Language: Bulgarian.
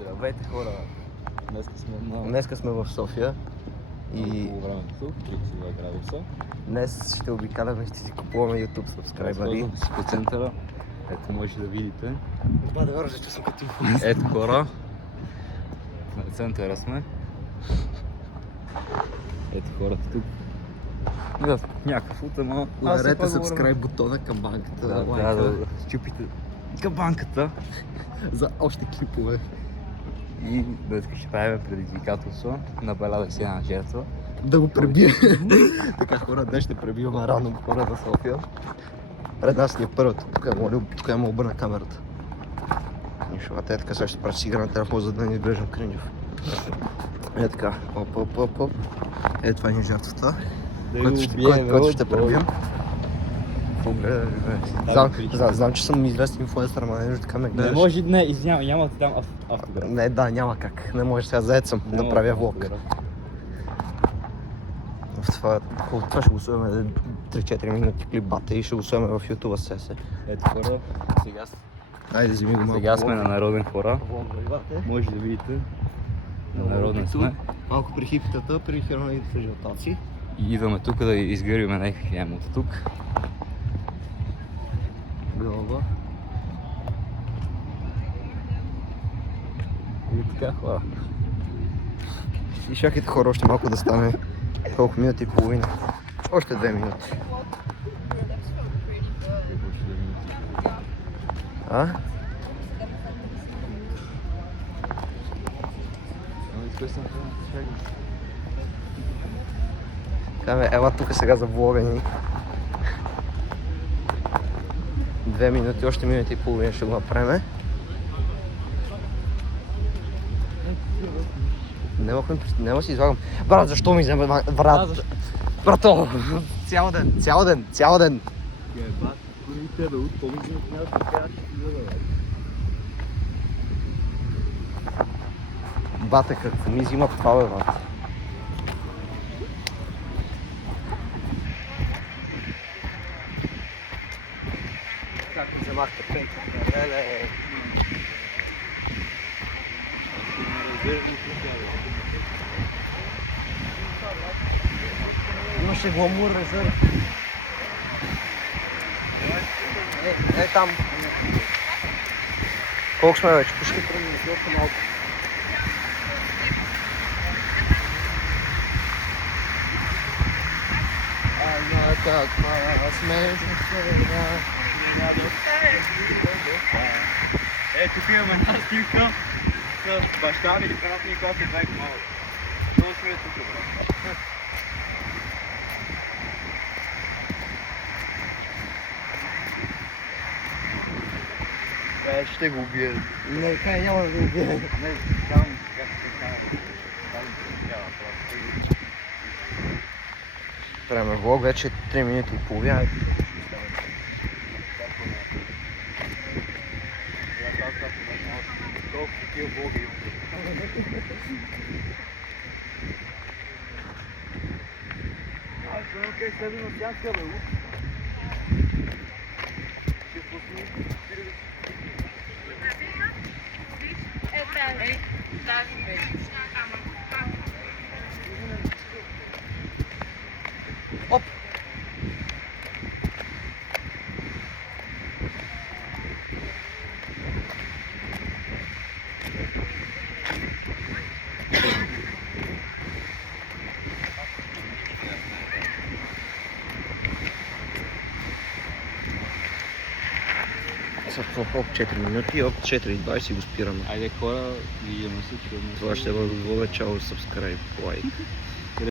Здравейте хора! Днеска сме в София и по времето тук, 32 градуса. днес ще обикаляме и ще си купуваме YouTube сабскрайбъри. Разхождам си по центъра. Ето може да видите. Това да вържа, че съм като Ето хора. На центъра сме. Ето хората тук. Да, някакъв от, ама... Ударете сабскрайб бутона към банката. Да чупите кабанката За още клипове. и днес ще правим предизвикателство. Набелязах си една жертва. Да го пребие. Така хора, днес ще пребиваме рано хора на София. Пред нас ни е първата. Тук я му обърна камерата. Нищо, а те така сега ще прати си игра на телефон, за да не изглеждам кринжов. Е така, оп. Е, това ни е жертвата, който ще пребием. Знам, че съм известен инфлуенсър, ама не така ме гледаш. Не може, не, извинявай, няма да дам автограф. Не, да, няма как. Не може, сега заед съм да правя влог. Това ще го сложим 3-4 минути клипбата и ще го сложим в YouTube се. Ето хора, Айде, вземи го малко. сега сме на Народен хора. Влогвайте. Може да видите. На Народен сме. Малко при хипитата, при хероиновите жълтаци. И идваме тук да изгървим някакви емота тук. Глава. И така хора. И чакайте хора, още малко да стане. Колко минути и половина. Още 2 минути. А? Каме, ела тук сега за влога ни. 2 минути, още минути и половина ще го направим. Няма си излагам. Брат, защо ми вземе брат? Брато! Цял ден! Бате, какво ми взима това, бе, брат? Как ми вземахте пенката, леле? Имаше гламур, резерв. Е там. Колко сме вече? Почти 3 минути, още малко. Тук имаме една снимка с баща ми или брат ми, когато е бях малък. Много сме тук, брат. Ще го убие. Не, кай няма да го убие. Не, там как се казва. Правим влог, вече 3 минути и половина. Оп! Оп 4 минути, оп 4:20 го спираме. Айде хора, видимо се, чуваме. Това ще бъде влога, чао, subscribe, лайк.